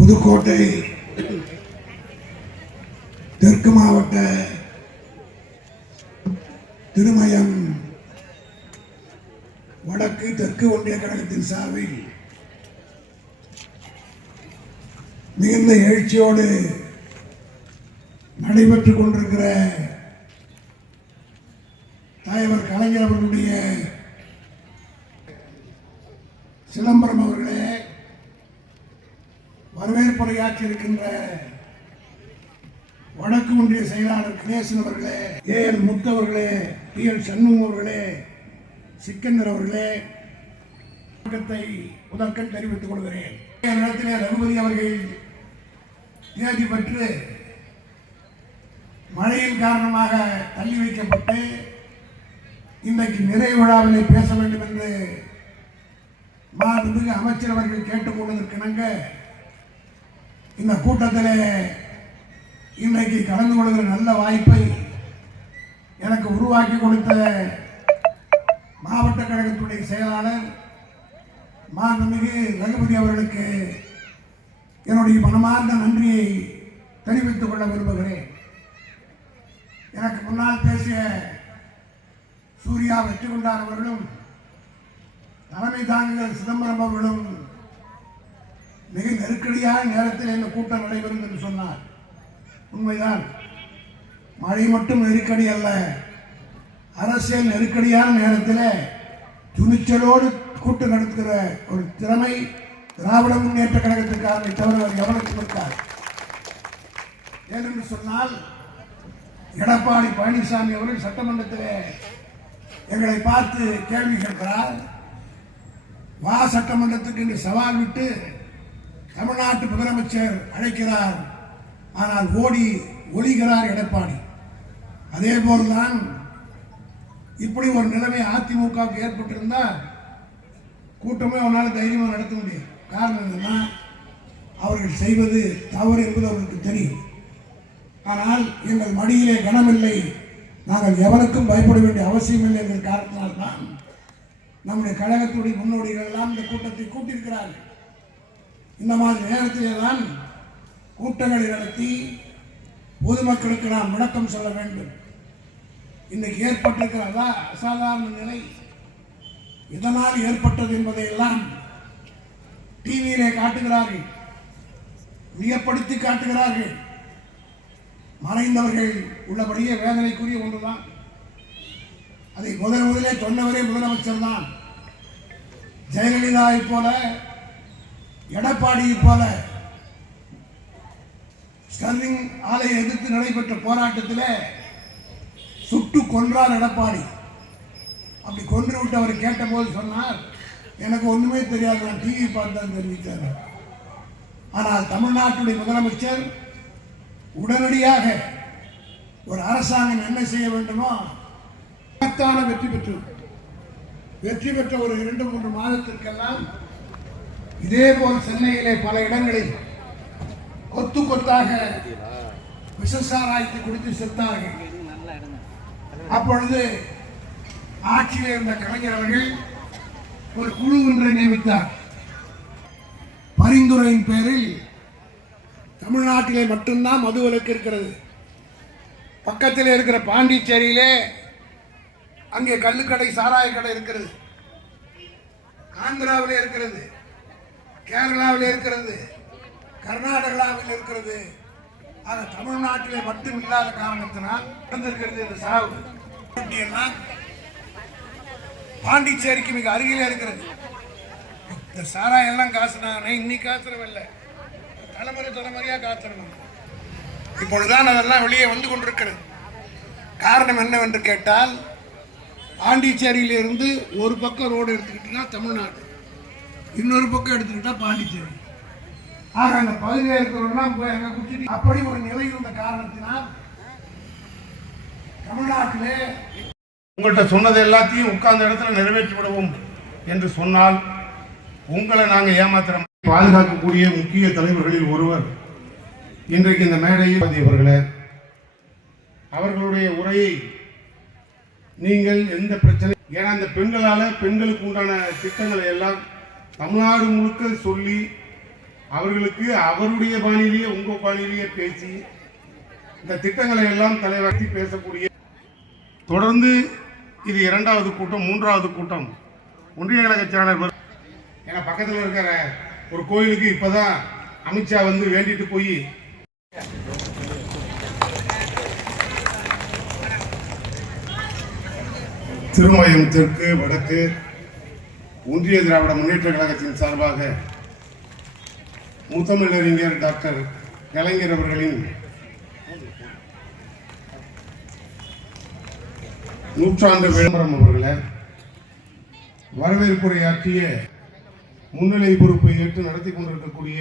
புதுக்கோட்டை தெற்கு மாவட்ட திருமயம் வடக்கு தெற்கு ஒன்றிய கழகத்தின் சார்பில் மிகுந்த எழுச்சியோடு நடைபெற்றுக் கொண்டிருக்கிற தலைவர் கலைஞர் அவர்களுடைய சிதம்பரம் அவர்களே வரவேற்புரையாற்றி இருக்கின்ற வடக்கு ஒன்றிய செயலாளர் கணேசன் அவர்களே ஏ எல் முத்தவர்களே டி எல் சண்முகம் அவர்களே சிக்கந்தர் அவர்களே வணக்கத்தை முதற்கண் தெரிவித்துக் கொள்கிறேன். இடத்திலே ரகுபதி அவர்கள் தேதி பெற்று மழையின் காரணமாக தள்ளி வைக்கப்பட்டு இன்றைக்கு நிறைவு விழாவிலே பேச வேண்டும் என்று மாண்புமிகு அமைச்சர் அவர்கள் கேட்டுக்கொண்டதற்கிணங்க இந்த கூட்டத்தில் இன்றைக்கு கலந்து கொள்கிற நல்ல வாய்ப்பை எனக்கு உருவாக்கி கொடுத்த மாவட்ட கழகத்துடைய செயலாளர் மாண்புமிகு ரகுபதி அவர்களுக்கு என்னுடைய மனமார்ந்த நன்றியை தெரிவித்துக் கொள்ள விரும்புகிறேன். எனக்கு முன்னால் பேசிய சூர்யா வெற்றி கொண்டார் அவர்களும் தலைமை தாங்குகிற சிதம்பரம் அவர்களும் மிக நெருக்கடியான நேரத்தில் இந்த கூட்டம் நடைபெறும் என்று சொன்னார். உண்மைதான். மழை மட்டும் நெருக்கடி அல்ல. அரசியல் நெருக்கடியான நேரத்தில் துணிச்சலோடு கூட்டம் நடத்துகிற ஒரு திறமை திராவிட முன்னேற்ற கழகத்திற்காக தவிர வேறு எவனுக்கும் இருக்காது. ஏனென்று சொன்னால் எடப்பாடி பழனிசாமி அவர்கள் சட்டமன்றத்தில் எங்களை பார்த்து கேள்வி கேட்கிறார். வா சட்டமன்றத்துக்கு என்று சவால் விட்டு தமிழ்நாட்டு முதலமைச்சர் அழைக்கிறார். ஆனால் ஓடி ஒளிகிறார் எடப்பாடி. அதே போல்தான் இப்படி ஒரு நிலைமை அதிமுகவுக்கு ஏற்பட்டிருந்தால் கூட்டமே அவனால் தைரியமாக நடத்த முடியும் காரணம் என்னன்னா அவர்கள் செய்வது தவறு என்பது அவர்களுக்கு தெரியும். ஆனால் எங்கள் மடியிலே கனமில்லை. நாங்கள் எவருக்கும் பயப்பட வேண்டிய அவசியம் இல்லை என்ற காரணத்தினால்தான் நம்முடைய கழகத்துடைய முன்னோடிகள் எல்லாம் இந்த கூட்டத்தை கூட்டியிருக்கிறார்கள். இந்த மாதிரி நேரத்திலே தான் கூட்டங்களை நடத்தி பொதுமக்களுக்கு நாம் விளக்கம் சொல்ல வேண்டும். இன்னைக்கு ஏற்பட்டிருக்கிறதா அசாதாரண நிலை இதனால் ஏற்பட்டது என்பதையெல்லாம் டிவியிலே காட்டுகிறார்கள். வியப்படுத்தி காட்டுகிறார்கள். மறைந்தவர்கள் உள்ளபடியே வேதனைக்குரிய ஒன்றுதான். அதை முதல் முதலே சொன்னவரே முதலமைச்சர் தான். ஜெயலலிதாவை போல எடப்பாடியை போல ஸ்டர்லிங் ஆலையை எதிர்த்து நடைபெற்ற போராட்டத்தில் சுட்டு கொன்றார் எடப்பாடி. அப்படி கொன்று விட்டு அவர் கேட்டபோது சொன்னார் எனக்கு ஒன்றுமே தெரியாது நான் டிவி பார்த்தேன் தெரிவித்தார் ஆனால் தமிழ்நாட்டுடைய முதலமைச்சர் உடனடியாக ஒரு அரசாங்கம் என்ன செய்ய வேண்டுமோ மகத்தான வெற்றி பெற்று வெற்றி பெற்ற ஒரு இரண்டு மூன்று மாதத்திற்கெல்லாம் இதே போல் சென்னையிலே பல இடங்களில் கொத்து கொத்தாக விஷசாராயத்தை குடித்து செத்தார்கள். அப்பொழுது ஆட்சியில் இருந்த கலைஞர் அவர்கள் ஒரு குழு ஒன்றை நியமித்தார். பரிந்துரையின் பேரில் தமிழ்நாட்டிலே மட்டும்தான் மது விலக்கு இருக்கிறது. பக்கத்தில் இருக்கிற பாண்டிச்சேரியிலே அங்கே கல்லுக்கடை சாராய கடை இருக்கிறது. ஆந்திராவிலே இருக்கிறது. கேரளாவில் இருக்கிறது கர்நாடகாவில் இருக்கிறது. அது தமிழ்நாட்டிலே மட்டும் இல்லாத காரணத்தினால் நடந்திருக்கிறது இந்த சாவு. எல்லாம் பாண்டிச்சேரிக்கு மிக அருகிலே இருக்கிறது. இந்த சாராயம் எல்லாம் காசுனாங்க இன்னைக்கு காசுறவில்லை தலைமுறை தலைமுறையா காத்துறணும் இப்பொழுதுதான் அதெல்லாம் வெளியே வந்து கொண்டிருக்கிறது. காரணம் என்னவென்று கேட்டால் பாண்டிச்சேரியிலிருந்து ஒரு பக்கம் ரோடு எடுத்துக்கிட்டீங்கன்னா தமிழ்நாடு. இன்னொரு பக்கம் எடுத்துக்கிட்டால் பாண்டிச்சேரி. ஆக அந்த பகுதியில் இருக்கிறவங்களாம் போய் அங்கே குடிச்சிட்டு அப்படி ஒரு நிலை இருந்த காரணத்தினால் தமிழ்நாட்டிலே உங்கள்கிட்ட சொன்னது எல்லாத்தையும் உட்கார்ந்த இடத்துல நிறைவேற்றி விடுவோம் என்று சொன்னால் உங்களை நாங்கள் ஏமாத்திரம் பாதுகாக்கக்கூடிய முக்கிய தலைவர்களில் ஒருவர் இன்றைக்கு இந்த மேடையில் அவர்களே அவர்களுடைய உரையை நீங்கள் எந்த பிரச்சனை ஏன்னா இந்த பெண்களால பெண்களுக்கு உண்டான திட்டங்களை எல்லாம் தமிழ்நாடு முழுக்க சொல்லி அவர்களுக்கு அவருடைய பாணியிலேயே உங்க பாணியிலேயே பேசி இந்த திட்டங்களை எல்லாம் தலைவர்த்தி பேசக்கூடிய தொடர்ந்து இது இரண்டாவது கூட்டம் மூன்றாவது கூட்டம். ஒன்றிய கழக செயலாளர் ஏன்னா பக்கத்தில் இருக்கிற ஒரு கோயிலுக்கு இப்பதான் அமித்ஷா வந்து வேண்டிட்டு போய் திருமயம் தெற்கு வடக்கு ஒன்றிய திராவிட முன்னேற்ற கழகத்தின் சார்பாக முத்தமிழறிஞர் டாக்டர் கலைஞர் அவர்களின் நூற்றாண்டு விளம்பரம் அவர்களை வரவேற்புரையாற்றிய முன்னிலை பொறுப்பை ஏற்று நடத்தி கொண்டிருக்கக்கூடிய